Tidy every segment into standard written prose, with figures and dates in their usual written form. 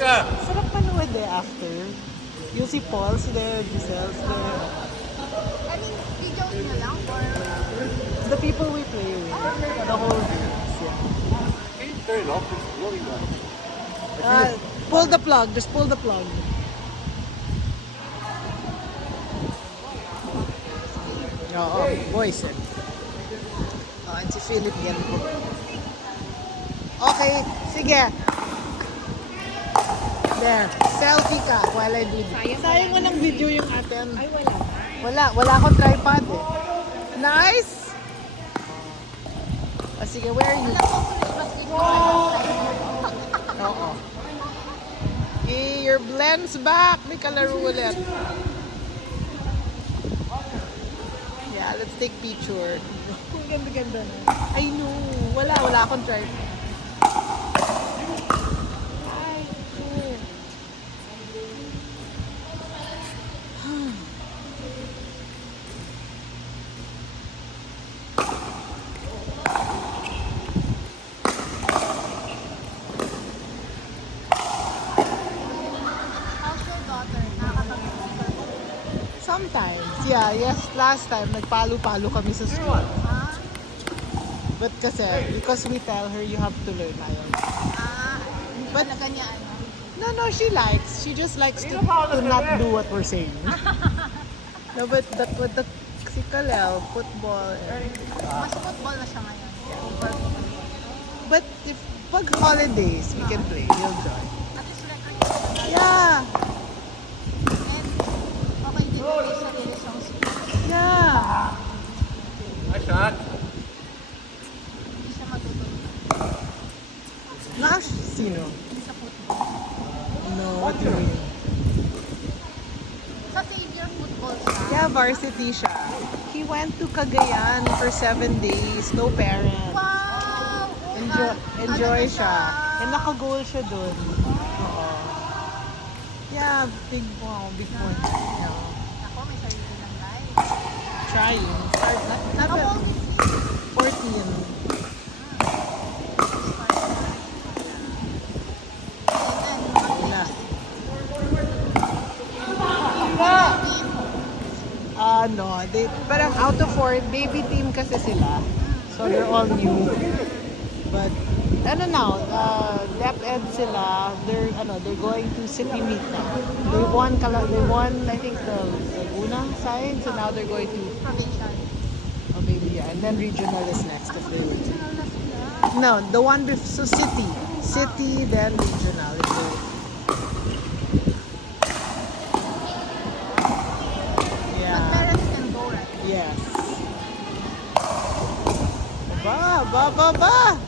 Sarap manood eh after. You'll see Paul's there, Giselle's there. I mean, videos nyo lang or... The people we play with. The whole groups, yeah. Can you turn it off? It's really bad. Pull the plug. Just pull the plug. Oo, voice eh. Oh, and si Philip yan po. Okay, sige. There, selfie ka while I do this. Sayang mo ng video yung atin. Ay, wala. Wala akong tripod eh. Nice! Oh, sige, where are you? Oo. Eh, your blends back. May kalaro ulit. Yeah, let's take picture. Ang ganda-ganda na. I know. Wala akong tripod. Ay, oh. How's your daughter? Nakakapag-picture ko. Sometimes. Yeah, yes, last time, nagpalo-palo kami sa school. Ah, But because we tell her you have to learn ayaw. hindi But- talaga niya ano. No, she likes. She just likes to not do what we're saying. No, but with the si Kalel, football. Mas football na siya ngayon. Over football. But if pag holidays, we can play. You'll join. At least record niya na. Yeah. And okay din yung may sarili siyang skills. Yeah. Nice shot. Hindi siya matutulog Nash, sino? sa football. No, what do you mean? Sa Xavier football siya. Yeah, varsity siya. He went to Cagayan for 7 days. No parents. Wow! Enjoy Ano na siya. And naka-goal siya dun. Oo. Yeah, big point. Yeah. Ako, may sarili ng life. Trying. Start not How bad. old is he? 14. Na. No, parang out of 4, baby team kasi sila. So they're all new. But ano now, DepEd sila, they're going to city meet now. They won I think the Laguna side, so now they're going to Provincial. maybe yeah, and then regional is next if they win. Regional na sila. No, the one before, so city, then regional. If they- But Yeah. parents can go, right? Yes. Ba.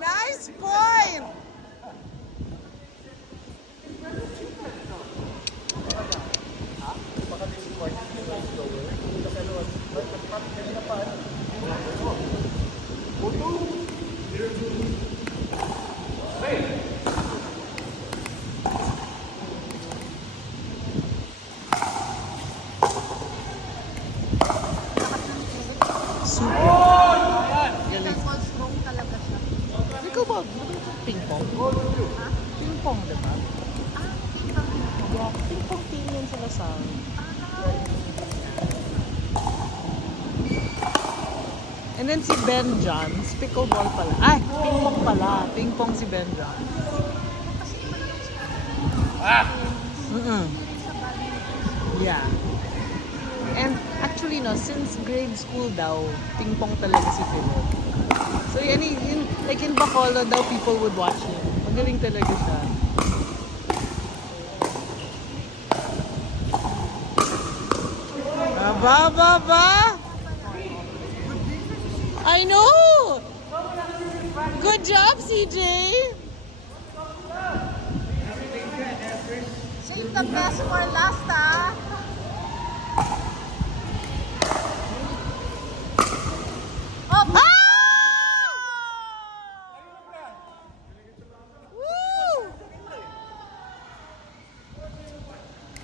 Nice point. Super. Galing. Football strong talaga siya. Ikaw ba? Ping pong? Ha? Ping pong, diba? Ah, tingnan mo. Yeah, ping pong team yun sa Lasal. And then si Ben Johns, pickleball pala. Ay, ping pong pala. Ping pong si Ben Johns. Kasi iba yung sport. Mm-mm. Sa badminton. Yeah. And actually, no, since grade school daw, ping pong talaga si Philip. So, like in Bacolod daw, people would watch him. Magaling talaga siya. Ba! I know! Good job, CJ! Save the best for last, ah. Oh, Ah! Woo!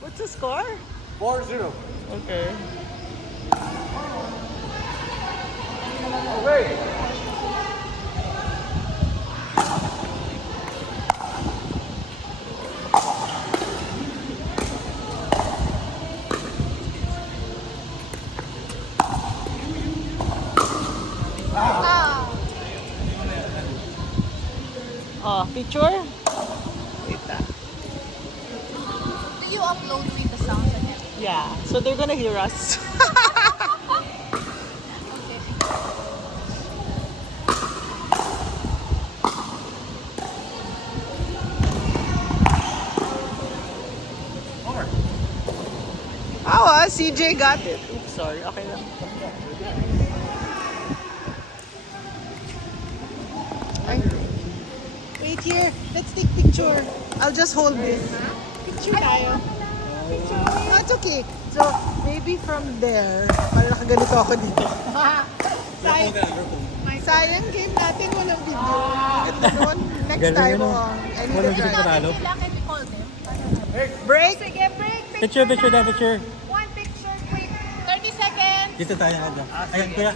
What's the score? 4-0. Okay. Okay. Oh, picture? Wait ah. Do you upload with the sounds and everything? Yeah, so they're gonna hear us. Okay. CJ got it. Oops, sorry. Okay lang. Ay. Wait here. Let's take picture. I'll just hold this. Picture tayo. Picture. No, it's okay. So, maybe from there, para nakaganito ako dito. Sayang game natin, walang video. Ito noon, next time, I need to try. Kailangan we call them. Break! Sige, break. Picture, picture, picture. One picture, quick. 30 seconds. Dito tayo. Ayan, kuya.